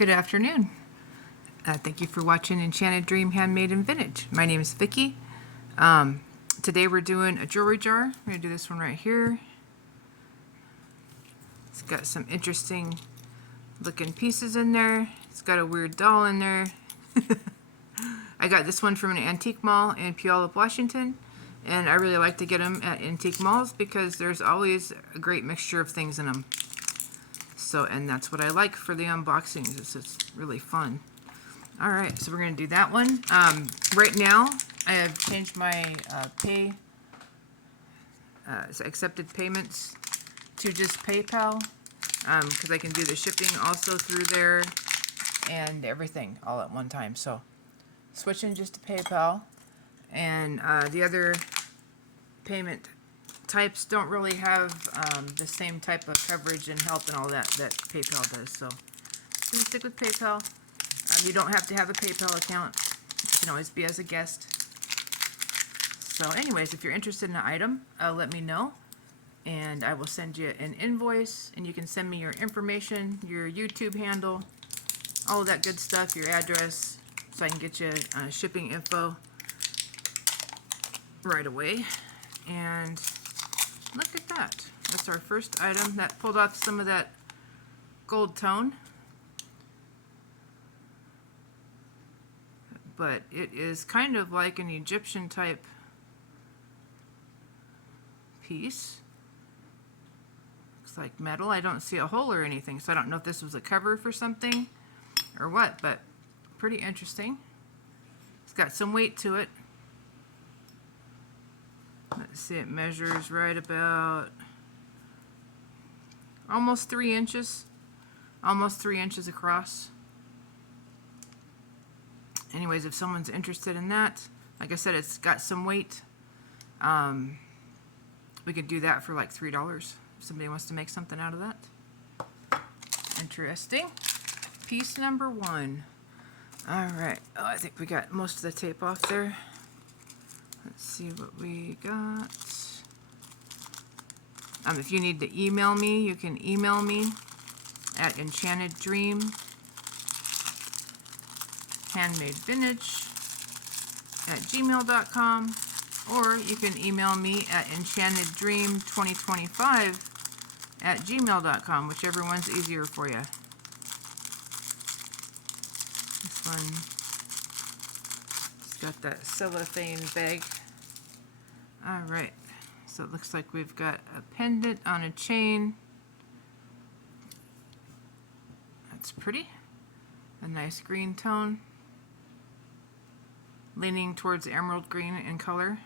Good afternoon. Thank you for watching Enchanted Dream Handmade in Vintage. My name is Vicky. Today we're doing a jewelry jar. I'm going to do this one right here. It's got some interesting looking pieces in there. It's got a weird doll in there. I got this one from an antique mall in Puyallup, Washington. And I really like to get them at antique malls because there's always a great mixture of things in them. So, and that's what I like for the unboxings. It's just really fun. All right, so we're going to do that one. Right now, I have changed my accepted payments to just PayPal because I can do the shipping also through there and everything all at one time. So, switching just to PayPal, and the other payment types don't really have the same type of coverage and help and all that PayPal does. So I'm going to stick with PayPal. You don't have to have a PayPal account. You can always be as a guest. So anyways, if you're interested in an item, let me know. And I will send you an invoice. And you can send me your information, your YouTube handle, all of that good stuff, your address, so I can get you shipping info right away. And look at that. That's our first item. That pulled off some of that gold tone. But it is kind of like an Egyptian type piece. Looks like metal. I don't see a hole or anything, so I don't know if this was a cover for something or what, but pretty interesting. It's got some weight to it. Let's see, it measures right about almost 3 inches. Almost 3 inches across. Anyways, if someone's interested in that, like I said, it's got some weight. We could do that for like $3 if somebody wants to make something out of that. Interesting. Piece number 1. Alright. Oh, I think we got most of the tape off there. Let's see what we got. If you need to email me, you can email me at enchanteddreamhandmadevintage@gmail.com, or you can email me at enchanteddream2025@gmail.com, whichever one's easier for you. This one, it's got that cellophane bag. Alright, so it looks like we've got a pendant on a chain. That's pretty. A nice green tone. Leaning towards emerald green in color.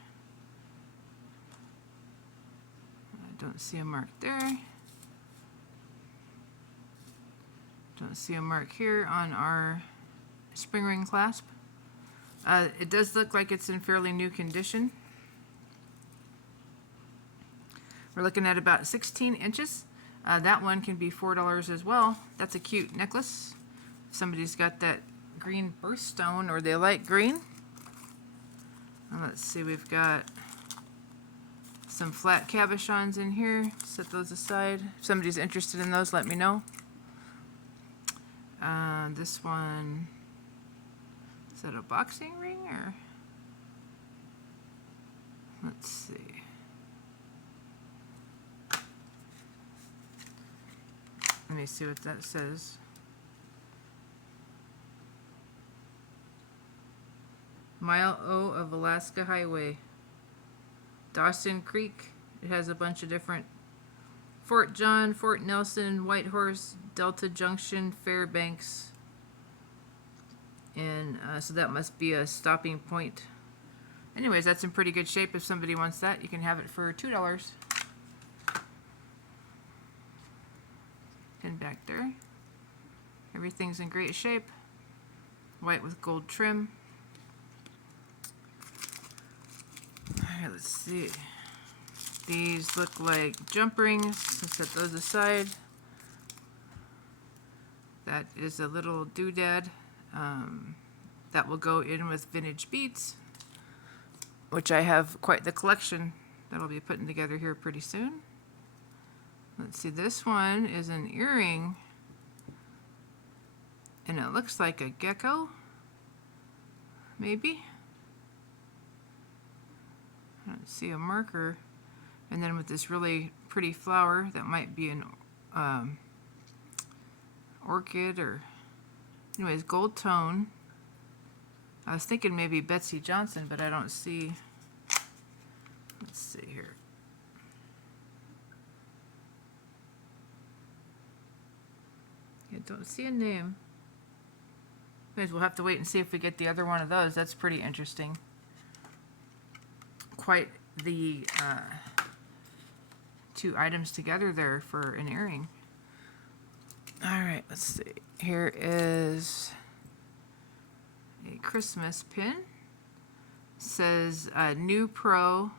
I don't see a mark there. Don't see a mark here on our spring ring clasp. It does look like it's in fairly new condition. We're looking at about 16 inches. That one can be $4 as well. That's a cute necklace. If somebody's got that green birthstone or they like green. Let's see, we've got some flat cabochons in here. Set those aside. If somebody's interested in those, let me know. This one, is that a boxing ring or? Let's see. Let me see what that says. Mile O of Alaska Highway. Dawson Creek. It has a bunch of different Fort John, Fort Nelson, Whitehorse, Delta Junction, Fairbanks. And so that must be a stopping point. Anyways, that's in pretty good shape. If somebody wants that, you can have it for $2. And back there. Everything's in great shape. White with gold trim. Alright, let's see. These look like jump rings. Let's set those aside. That is a little doodad that will go in with vintage beads, which I have quite the collection that I'll be putting together here pretty soon. Let's see, this one is an earring And it looks like a gecko, maybe. I don't see a marker. And then with this really pretty flower that might be an orchid, or anyways, gold tone. I was thinking maybe Betsy Johnson, but I don't see. Let's see here. I don't see a name. Anyways, we'll have to wait and see if we get the other one of those. That's pretty interesting. Quite the two items together there for an earring. All right, let's see. Here is a Christmas pin. It says New Pro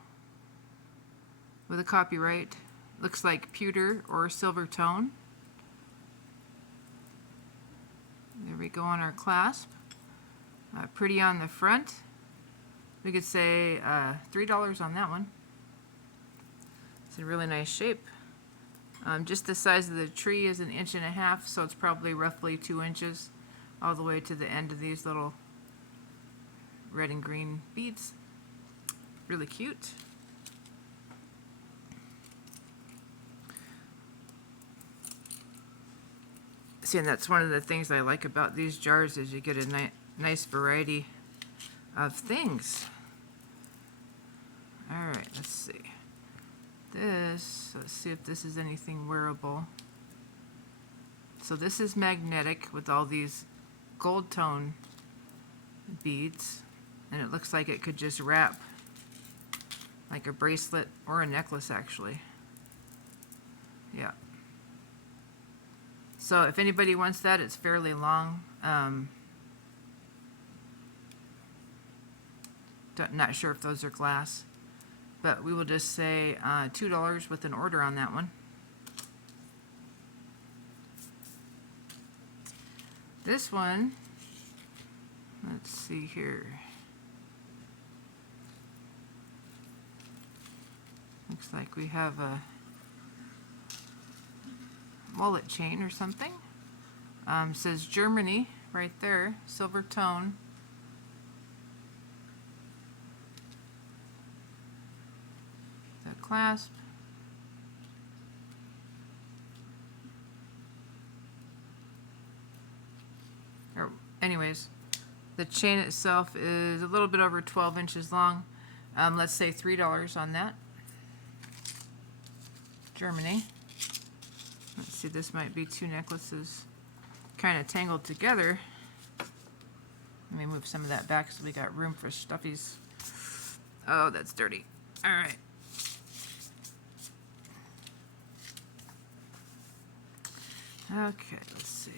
with a copyright. Looks like pewter or silver tone. There we go on our clasp. Pretty on the front. We could say $3 on that one. It's a really nice shape. Just the size of the tree is 1.5 inches, so it's probably roughly 2 inches all the way to the end of these little red and green beads. Really cute. See, and that's one of the things I like about these jars is you get a nice variety of things. All right, let's see. Let's see if this is anything wearable. So this is magnetic with all these gold tone beads, and it looks like it could just wrap like a bracelet or a necklace, actually. Yeah. So if anybody wants that, it's fairly long. Not sure if those are glass, but we will just say $2 with an order on that one. This one, let's see here. Looks like we have a wallet chain or something. Says Germany right there, silver tone. The clasp. Anyways, the chain itself is a little bit over 12 inches long. Let's say $3 on that. Germany. Let's see, this might be two necklaces kind of tangled together. Let me move some of that back so we got room for stuffies. Oh, that's dirty. All right. Okay, let's see.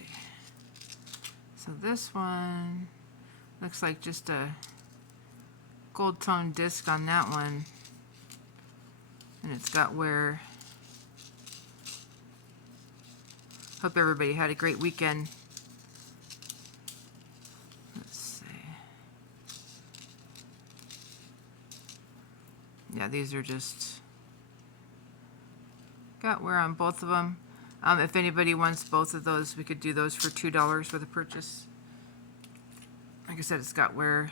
So this one looks like just a gold tone disc on that one. And it's got wear. Hope everybody had a great weekend. Let's see. Yeah, these are just got wear on both of them. If anybody wants both of those, we could do those for $2 for the purchase. Like I said, it's got wear.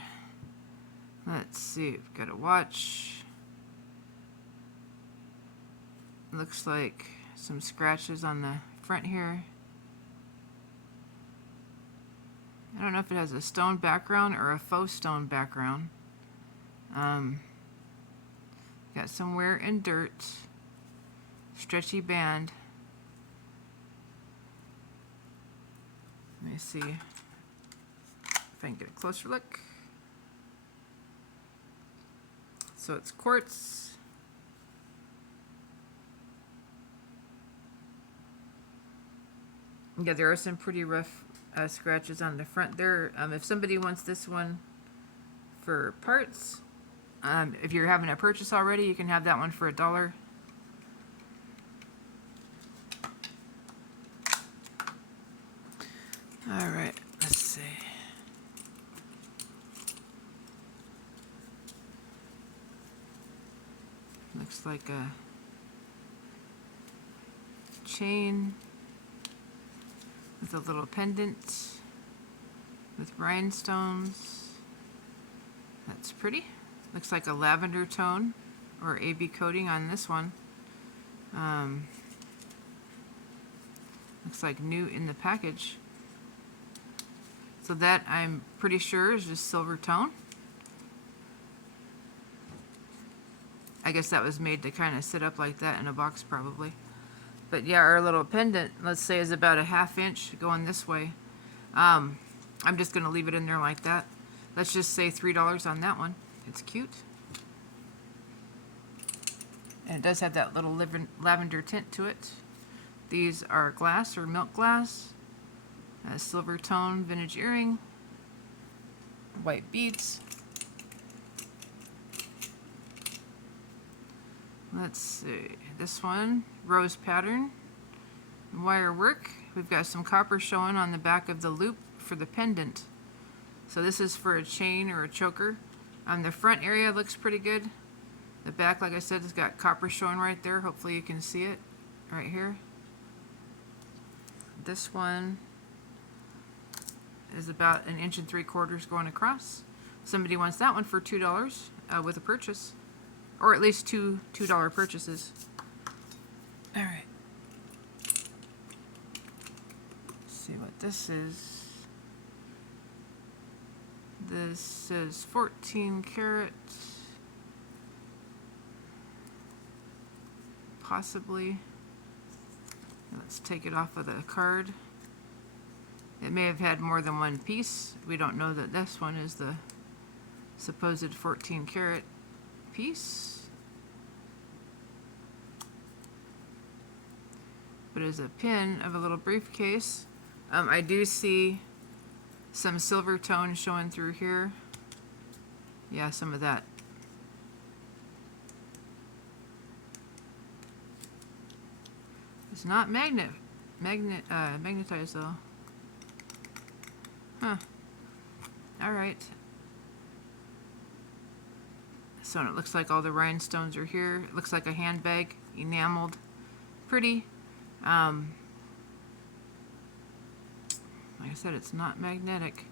Let's see, we've got a watch. Looks like some scratches on the front here. I don't know if it has a stone background or a faux stone background. Got some wear and dirt. Stretchy band. Let me see if I can get a closer look. So it's quartz. Yeah, there are some pretty rough scratches on the front there. If somebody wants this one for parts, if you're having a purchase already, you can have that one for $1. All right, let's see. Looks like a chain with a little pendant. with rhinestones. That's pretty. Looks like a lavender tone or AB coating on this one. Looks like new in the package. So that I'm pretty sure is just silver tone. I guess that was made to kind of sit up like that in a box probably. But yeah, our little pendant, let's say, is about a 1/2 inch going this way. I'm just going to leave it in there like that. Let's just say $3 on that one. It's cute. And it does have that little lavender tint to it. These are glass or milk glass. A silver tone vintage earring. White beads. Let's see, this one, rose pattern, wire work. We've got some copper showing on the back of the loop for the pendant. So this is for a chain or a choker. The front area looks pretty good. The back, like I said, has got copper showing right there. Hopefully you can see it right here. This one is about 1 3/4 going across. Somebody wants that one for $2 with a purchase. Or at least two $2 purchases. All right. Let's see what this is. This is 14 karat. Possibly. Let's take it off of the card. It may have had more than one piece. We don't know that this one is the supposed 14 karat piece, but as a pin of a little briefcase. I do see some silver tone showing through here. Yeah, some of that. It's not magnetized though. Huh. All right. So it looks like all the rhinestones are here. It looks like a handbag, enameled, pretty. Like I said, it's not magnetic.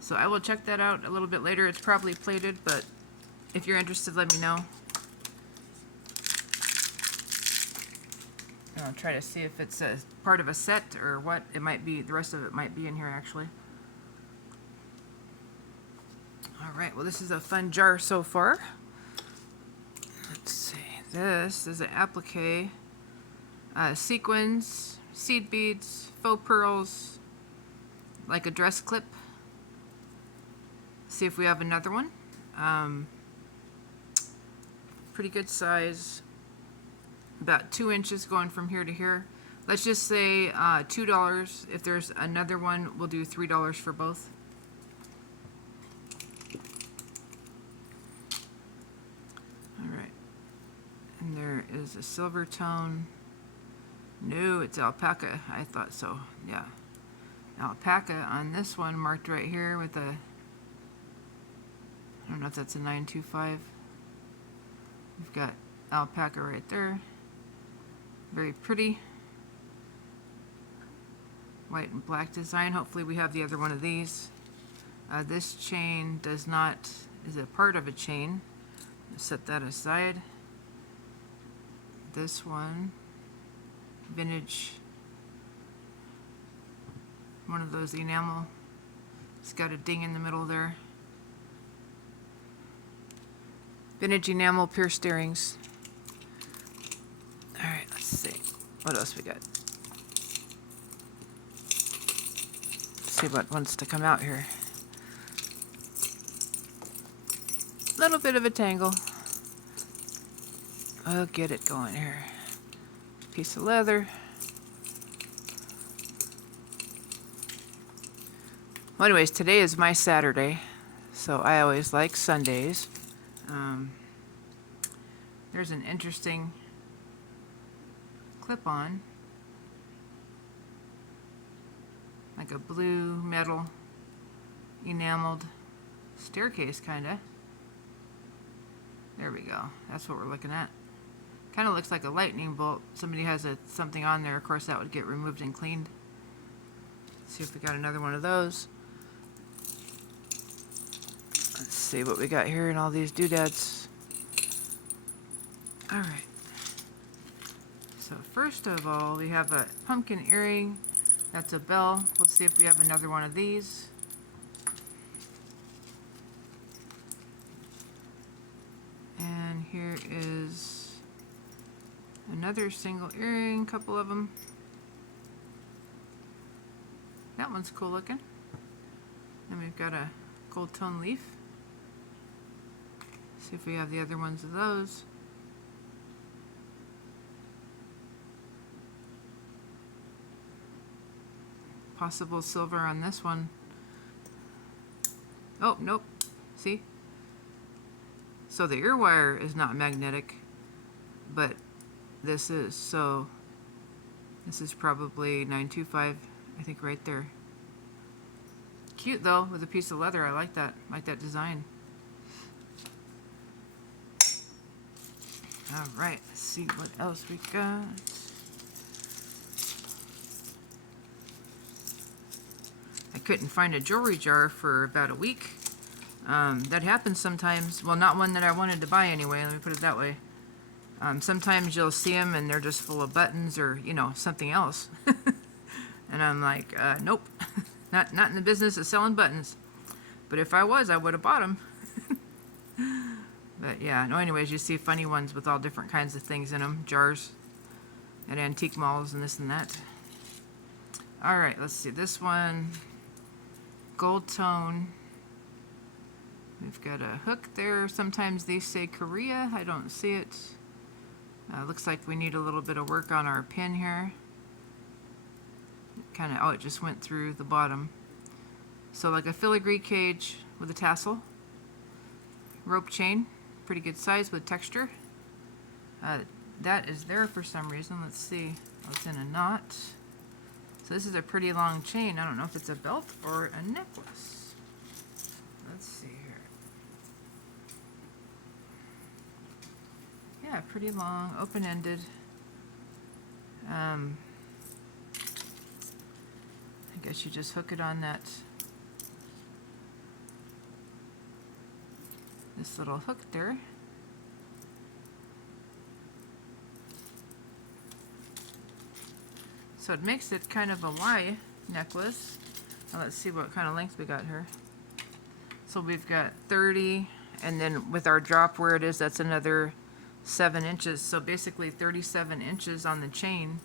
So I will check that out a little bit later. It's probably plated, but if you're interested, let me know. And I'll try to see if it's a part of a set or what. It might be, the rest of it might be in here actually. Alright, well this is a fun jar so far. Let's see, this is an applique, sequins, seed beads, faux pearls, like a dress clip. See if we have another one. Pretty good size, about 2 inches going from here to here. Let's just say $2. If there's another one, we'll do $3 for both. And there is a silver tone. No, it's alpaca. I thought so. Yeah. Alpaca on this one, marked right here with a, I don't know if that's a 925. We've got alpaca right there. Very pretty. White and black design. Hopefully we have the other one of these. This chain does not, is a part of a chain. Set that aside. This one, vintage, one of those enamel. It's got a ding in the middle there. Vintage enamel pierced earrings. All right, let's see what else we got. Let's see what wants to come out here. Little bit of a tangle. I'll get it going here. Piece of leather. Well, anyways, today is my Saturday, so I always like Sundays. There's an interesting clip-on, like a blue metal enameled staircase, kinda. There we go. That's what we're looking at. Kind of looks like a lightning bolt. Somebody has something on there. Of course, that would get removed and cleaned. Let's see if we got another one of those. Let's see what we got here in all these doodads. All right. So first of all, we have a pumpkin earring. That's a bell. Let's see if we have another one of these. And here is another single earring, couple of them. That one's cool looking. And we've got a gold tone leaf. See if we have the other ones of those. Possible silver on this one. Oh, nope. See? So the ear wire is not magnetic, but this is. So this is probably 925, I think, right there. Cute though, with a piece of leather. I like that. I like that design. All right, let's see what else we got. I couldn't find a jewelry jar for about a week. That happens sometimes. Well, not one that I wanted to buy anyway. Let me put it that way. Sometimes you'll see them and they're just full of buttons or, you know, something else. And I'm like, nope, not in the business of selling buttons. But if I was, I would have bought them. But yeah, no, anyways, you see funny ones with all different kinds of things in them, jars at antique malls and this and that. All right, let's see this one. Gold tone. We've got a hook there. Sometimes they say Korea. I don't see it. Looks like we need a little bit of work on our pin here. Kind of, oh, it just went through the bottom. So like a filigree cage with a tassel. Rope chain. Pretty good size with texture. That is there for some reason. Let's see. Oh, it's in a knot. So this is a pretty long chain. I don't know if it's a belt or a necklace. Let's see here. Yeah, pretty long, open-ended. I guess you just hook it on that, this little hook there. So it makes it kind of a Y necklace. Now let's see what kind of length we got here. So we've got 30, and then with our drop where it is, that's another 7 inches. So basically 37 inches on the chain,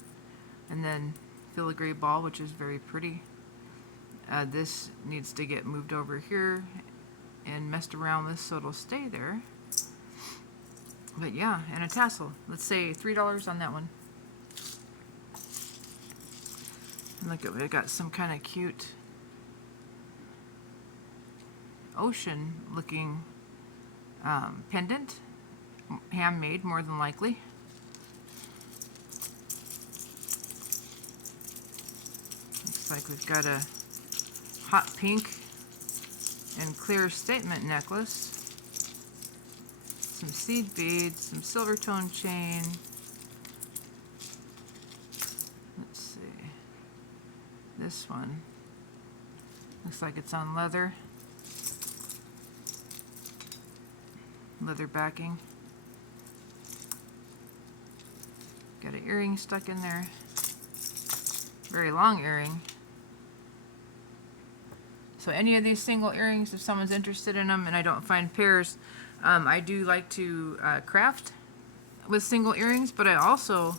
and then filigree ball, which is very pretty. This needs to get moved over here and messed around with so it'll stay there. But yeah, and a tassel. Let's say $3 on that one. And look at, we got some kind of cute ocean looking pendant, handmade more than likely. Looks like we've got a hot pink and clear statement necklace, some seed beads, some silver tone chain. Let's see, this one looks like it's on leather backing. Got an earring stuck in there, very long earring. So any of these single earrings, if someone's interested in them and I don't find pairs, I do like to craft with single earrings, but I also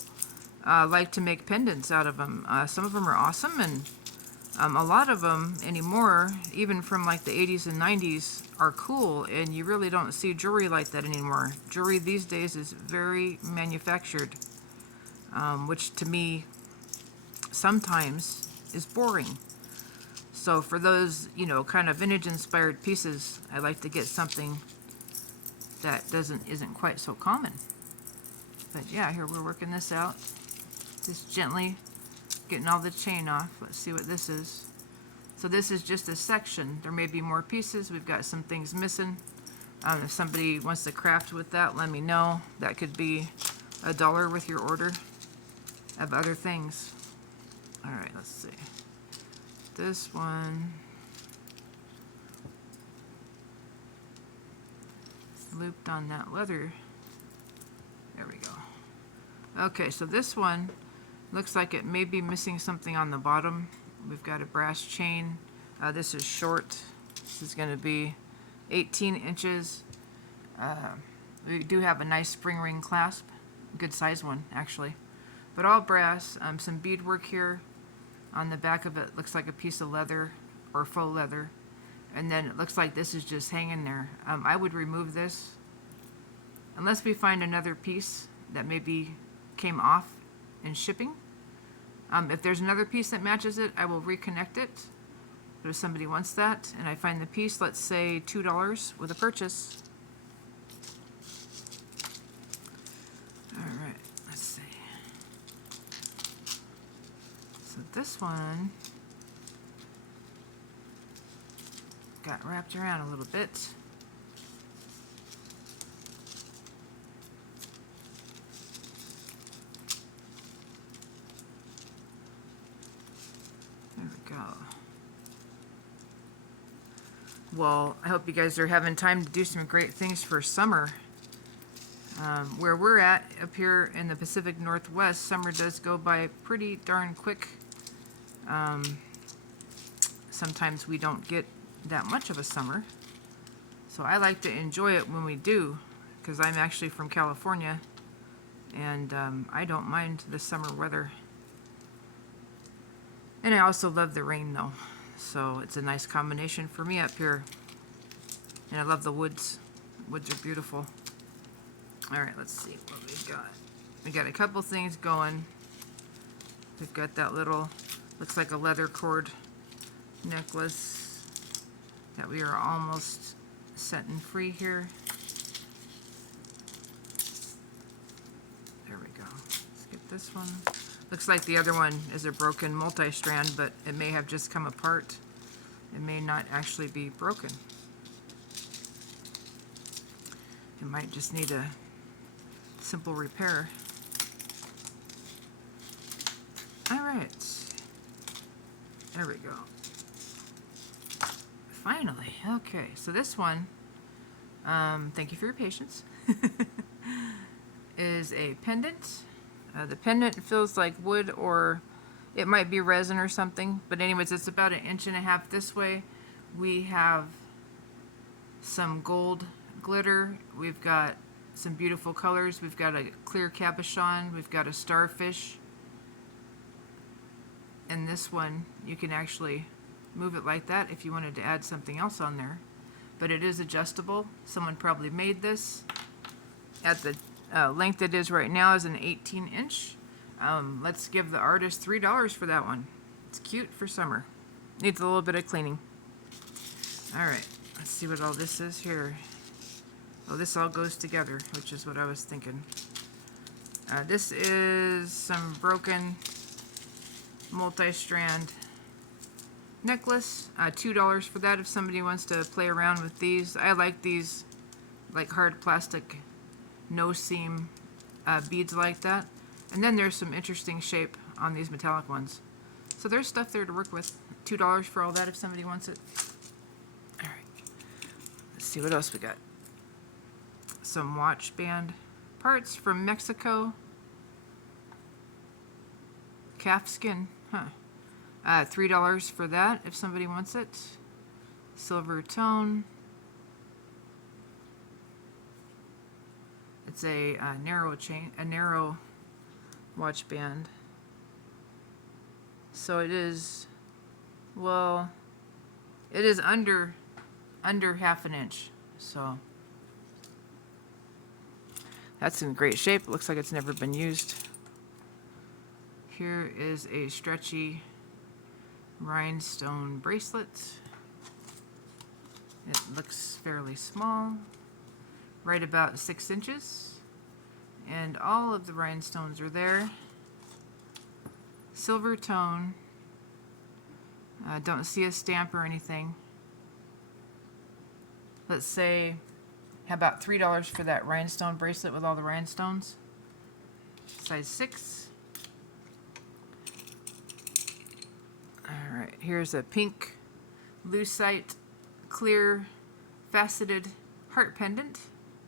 like to make pendants out of them. Some of them are awesome, and a lot of them anymore, even from like the 80s and 90s, are cool, and you really don't see jewelry like that anymore. Jewelry these days is very manufactured, which to me sometimes is boring. So for those, you know, kind of vintage inspired pieces, I like to get something that isn't quite so common. But yeah, here we're working this out. Just gently getting all the chain off. Let's see what this is. So this is just a section. There may be more pieces. We've got some things missing. If somebody wants to craft with that, let me know. That could be $1 with your order of other things. All right, let's see. This one. looped on that leather. There we go. Okay, so this one looks like it may be missing something on the bottom. We've got a brass chain. This is short. This is going to be 18 inches. We do have a nice spring ring clasp. Good size one, actually. But all brass. Some beadwork here. On the back of it looks like a piece of leather or faux leather. And then it looks like this is just hanging there. I would remove this unless we find another piece that maybe came off in shipping. If there's another piece that matches it, I will reconnect it. But if somebody wants that and I find the piece, let's say $2 with a purchase. Alright, let's see. So this one got wrapped around a little bit. There we go. Well, I hope you guys are having time to do some great things for summer. Where we're at up here in the Pacific Northwest, summer does go by pretty darn quick. Sometimes we don't get that much of a summer. So I like to enjoy it when we do, because I'm actually from California, and I don't mind the summer weather. And I also love the rain though, so it's a nice combination for me up here. And I love the woods. Woods are beautiful. Alright, let's see what we got. We got a couple things going. We've got that little, looks like a leather cord necklace that we are almost setting free here. There we go. Let's get this one. Looks like the other one is a broken multi-strand, but it may have just come apart. It may not actually be broken. It might just need a simple repair. Alright. There we go. Finally. Okay, so this one, thank you for your patience, is a pendant. The pendant feels like wood, or it might be resin or something, but anyways, it's about 1.5 inches this way. We have some gold glitter. We've got some beautiful colors. We've got a clear cabochon. We've got a starfish. And this one, you can actually move it like that if you wanted to add something else on there. But it is adjustable. Someone probably made this. At the length it is right now is an 18-inch. Let's give the artist $3 for that one. It's cute for summer. Needs a little bit of cleaning. Alright, let's see what all this is here. Oh, this all goes together, which is what I was thinking. This is some broken multi-strand necklace. $2 for that if somebody wants to play around with these. I like these, like hard plastic, no seam beads like that. And then there's some interesting shape on these metallic ones. So there's stuff there to work with. $2 for all that if somebody wants it. Alright, let's see what else we got. Some watch band parts from Mexico. Calf skin, huh? $3 for that if somebody wants it. Silver tone. It's a narrow chain, a narrow watch band. So it is, well, it is under 1/2 inch. So that's in great shape. It looks like it's never been used. Here is a stretchy rhinestone bracelet. It looks fairly small, right about 6 inches. And all of the rhinestones are there. Silver tone. Don't see a stamp or anything. Let's say, how about $3 for that rhinestone bracelet with all the rhinestones? Size 6. Alright, here's a pink lucite clear faceted heart pendant.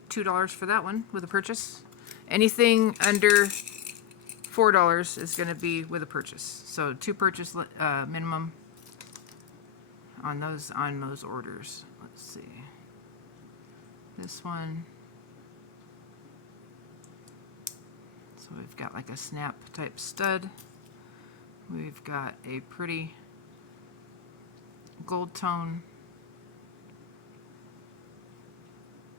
$2 for that one with a purchase. Anything under $4 is going to be with a purchase. So 2 purchase minimum on those orders. Let's see. This one. So we've got like a snap type stud. We've got a pretty gold tone.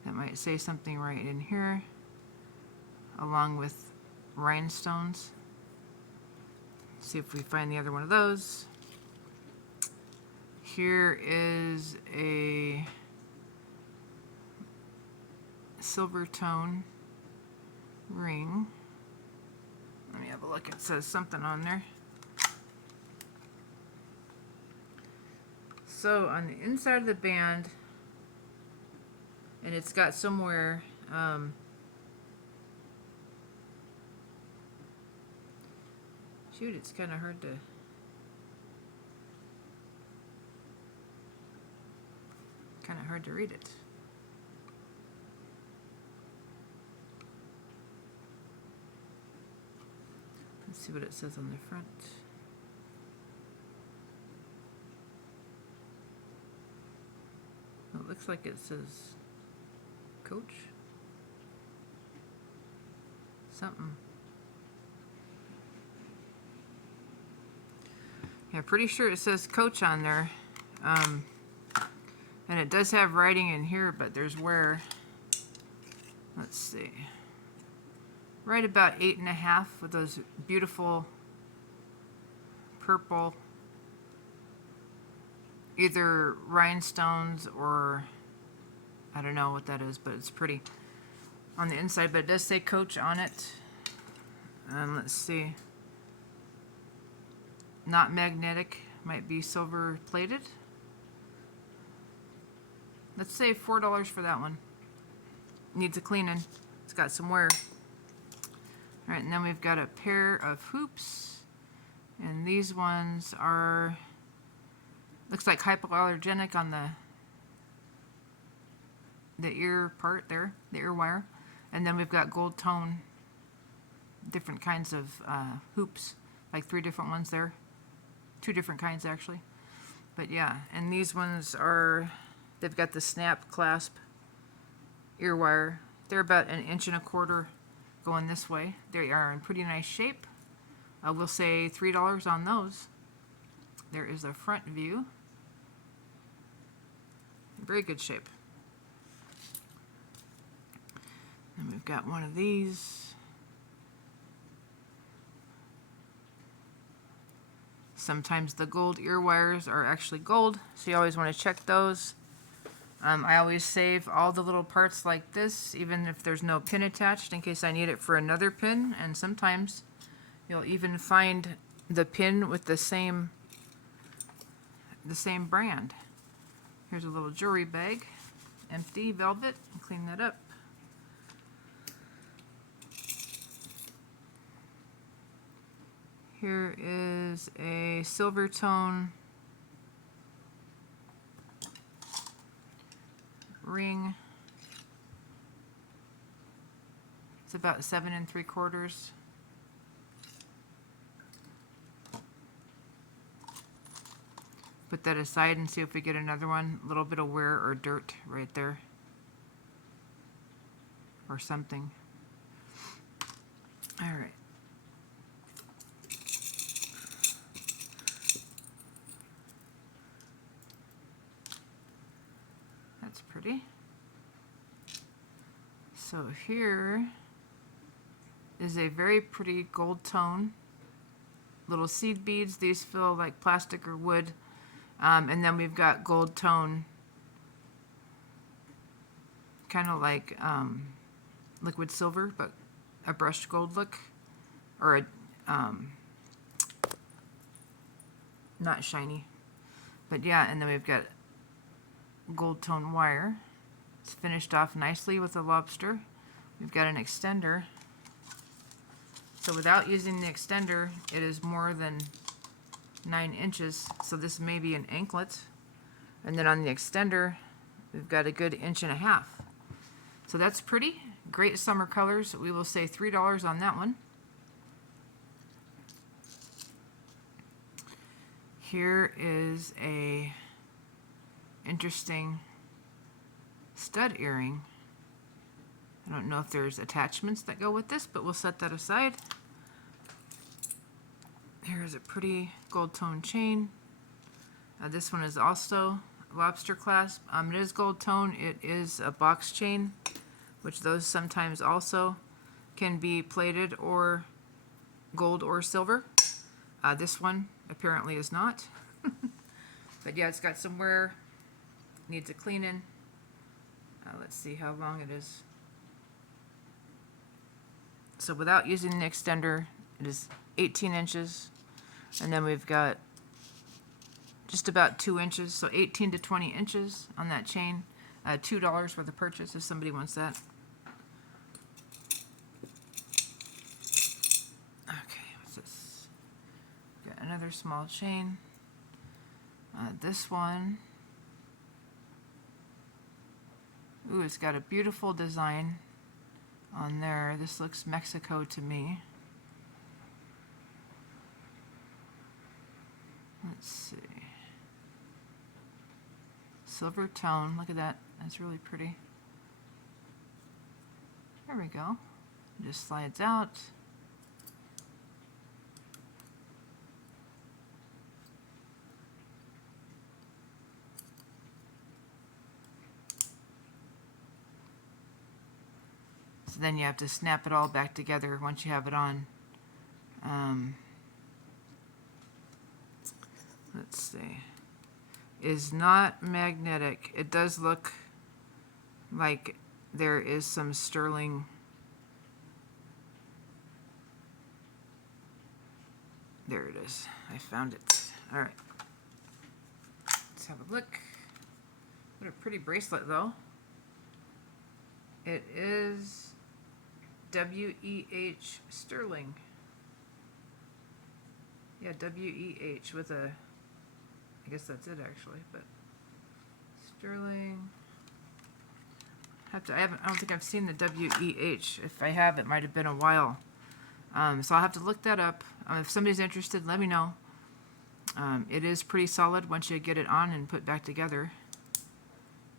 That might say something right in here, along with rhinestones. See if we find the other one of those. Here is a silver tone ring. Let me have a look. It says something on there. So on the inside of the band, and it's got somewhere shoot, it's kind of hard to read it. Let's see what it says on the front. It looks like it says Coach. Something. Yeah, pretty sure it says Coach on there. And it does have writing in here, but there's where. Let's see. Right about 8.5 with those beautiful purple, either rhinestones or I don't know what that is, but it's pretty on the inside. But it does say Coach on it. Let's see. Not magnetic, might be silver plated. Let's say $4 for that one. Needs a cleaning. It's got some wear. All right, and then we've got a pair of hoops, and these ones are, looks like hypoallergenic on the ear part there, the ear wire. And then we've got gold tone, different kinds of hoops, like 3 different ones there. 2 different kinds actually. But yeah, and these ones are, they've got the snap clasp ear wire. They're about 1.25 inches going this way. They are in pretty nice shape. We'll say $3 on those. There is a front view. Very good shape. And we've got one of these. Sometimes the gold ear wires are actually gold, so you always want to check those. I always save all the little parts like this, even if there's no pin attached, in case I need it for another pin. And sometimes you'll even find the pin with the same brand. Here's a little jewelry bag, empty velvet. Clean that up. Here is a silver tone ring. It's about 7 3/4. Put that aside and see if we get another one. A little bit of wear or dirt right there, or something. All right. That's pretty. So here is a very pretty gold tone. Little seed beads. These feel like plastic or wood. And then we've got gold tone, kind of like liquid silver, but a brushed gold look, or a not shiny. But yeah, and then we've got gold tone wire. It's finished off nicely with a lobster. We've got an extender. So without using the extender, it is more than 9 inches. So this may be an anklet. And then on the extender, we've got a good 1.5 inches. So that's pretty. Great summer colors. We will say $3 on that one. Here is a interesting stud earring. I don't know if there's attachments that go with this, but we'll set that aside. Here's a pretty gold tone chain. This one is also lobster clasp. It is gold tone. It is a box chain, which those sometimes also can be plated or gold or silver. This one apparently is not. But yeah, it's got some wear. Needs a cleaning. Let's see how long it is. So without using the extender, it is 18 inches. And then we've got just about 2 inches, so 18 to 20 inches on that chain. $2 worth of purchase if somebody wants that. Okay, what's this? Got another small chain. This one, ooh, it's got a beautiful design on there. This looks Mexico to me. Let's see. Silver tone, look at that. That's really pretty. There we go. It just slides out. So then you have to snap it all back together once you have it on. Let's see. Is not magnetic. It does look like there is some sterling. There it is. I found it. All right. Let's have a look. What a pretty bracelet, though. It is WEH sterling. Yeah, WEH with a, I guess that's it actually, but sterling. I don't think I've seen the WEH. If I have, it might have been a while. So I'll have to look that up. If somebody's interested, let me know. It is pretty solid once you get it on and put back together.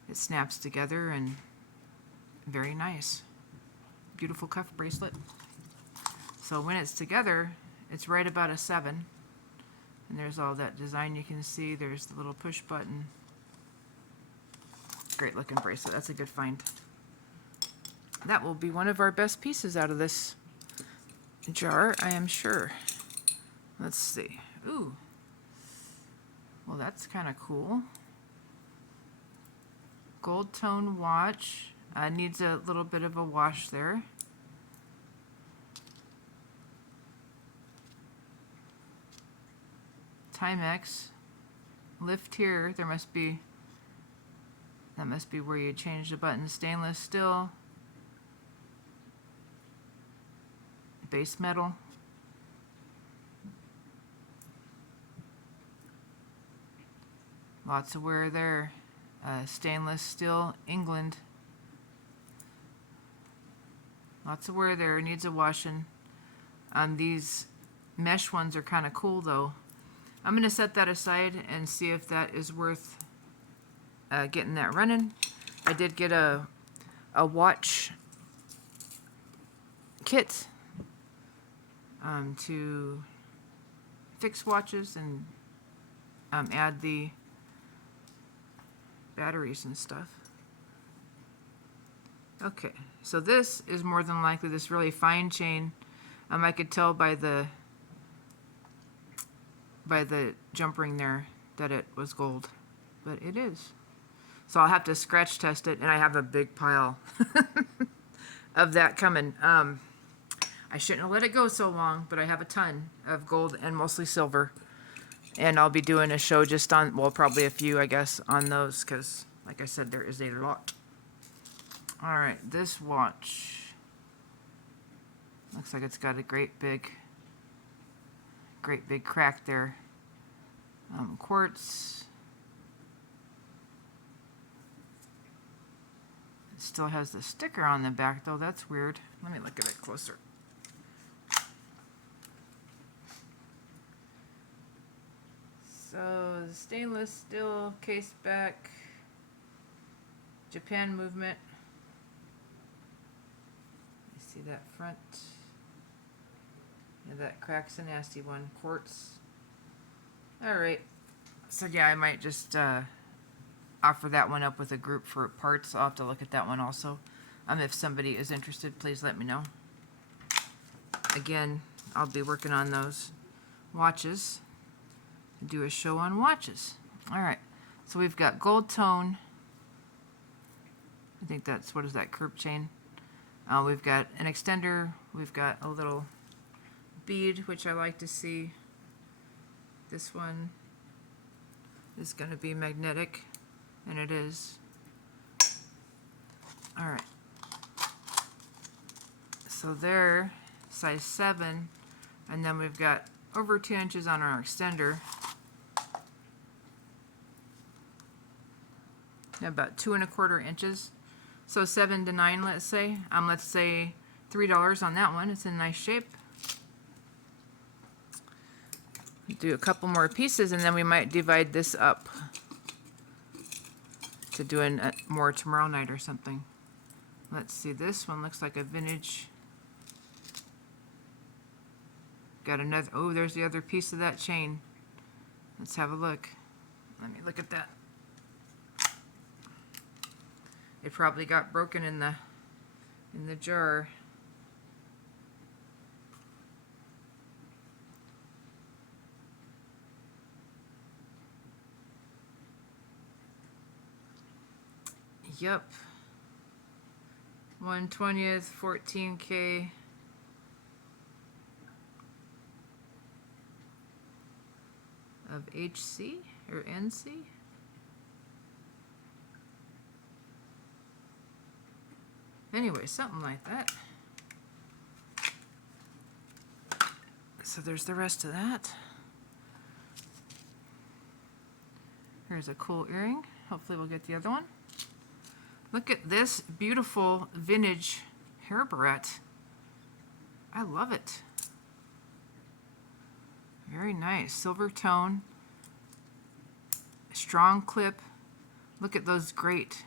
It snaps together and very nice. Beautiful cuff bracelet. So when it's together, it's right about a 7. And there's all that design you can see. There's the little push button. Great looking bracelet. That's a good find. That will be one of our best pieces out of this jar, I am sure. Let's see. Ooh. Well, that's kind of cool. Gold tone watch. Needs a little bit of a wash there. Timex. Lift here. That must be where you change the button. Stainless steel. Base metal. Lots of wear there. Stainless steel, England. Lots of wear there. Needs a washing. These mesh ones are kind of cool though. I'm going to set that aside and see if that is worth getting that running. I did get a watch kit to fix watches and add the batteries and stuff. Okay, so this is more than likely this really fine chain. I could tell by the jump ring there that it was gold, but it is. So I'll have to scratch test it, and I have a big pile of that coming. I shouldn't have let it go so long, but I have a ton of gold and mostly silver. And I'll be doing a show just on, well, probably a few, I guess, on those, because, like I said, there is a lot. All right, this watch looks like it's got a great big crack there. Quartz. It still has the sticker on the back though. That's weird. Let me look at it closer. So stainless steel case back, Japan movement. You see that front? Yeah, that crack's a nasty one. Quartz. Alright. So yeah, I might just offer that one up with a group for parts. I'll have to look at that one also. If somebody is interested, please let me know. Again, I'll be working on those watches. Do a show on watches. Alright. So we've got gold tone. I think that's, what is that, curb chain? We've got an extender. We've got a little bead, which I like to see. This one is going to be magnetic, and it is. Alright. So there, size 7, and then we've got over 2 inches on our extender. About 2 1/4 inches. So 7 to 9, let's say. Let's say $3 on that one. It's in nice shape. Do a couple more pieces, and then we might divide this up to doing more tomorrow night or something. Let's see, this one looks like a vintage. Got another, oh, there's the other piece of that chain. Let's have a look. Let me look at that. It probably got broken in the jar. Yep. 1/20th, 14K. Of HC or NC. Anyway, something like that. So there's the rest of that. Here's a cool earring. Hopefully we'll get the other one. Look at this beautiful vintage hair barrette. I love it. Very nice. Silver tone. Strong clip. Look at those great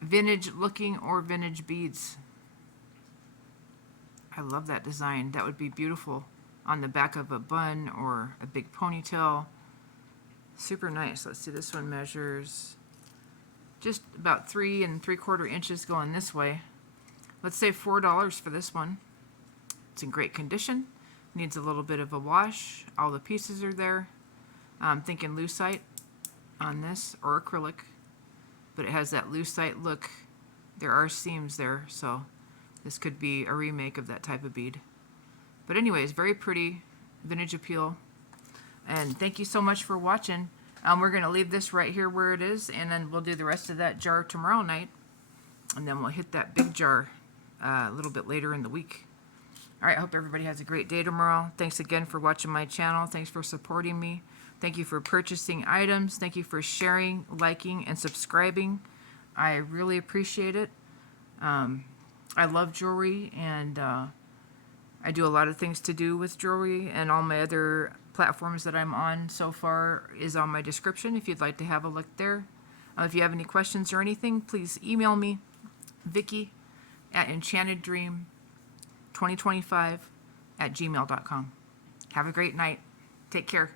vintage looking or vintage beads. I love that design. That would be beautiful on the back of a bun or a big ponytail. Super nice. Let's see, this one measures just about 3 3/4 inches going this way. Let's say $4 for this one. It's in great condition. Needs a little bit of a wash. All the pieces are there. I'm thinking lucite on this or acrylic, but it has that lucite look. There are seams there, so this could be a remake of that type of bead. But anyways, very pretty, vintage appeal. And thank you so much for watching. We're going to leave this right here where it is, and then we'll do the rest of that jar tomorrow night, and then we'll hit that big jar a little bit later in the week. All right, I hope everybody has a great day tomorrow. Thanks again for watching my channel. Thanks for supporting me. Thank you for purchasing items. Thank you for sharing, liking, and subscribing. I really appreciate it. I love jewelry, and I do a lot of things to do with jewelry, and all my other platforms that I'm on so far is on my description if you'd like to have a look there. If you have any questions or anything, please email me, Vicky at enchanteddreamhandmadevintage2025@gmail.com. Have a great night. Take care.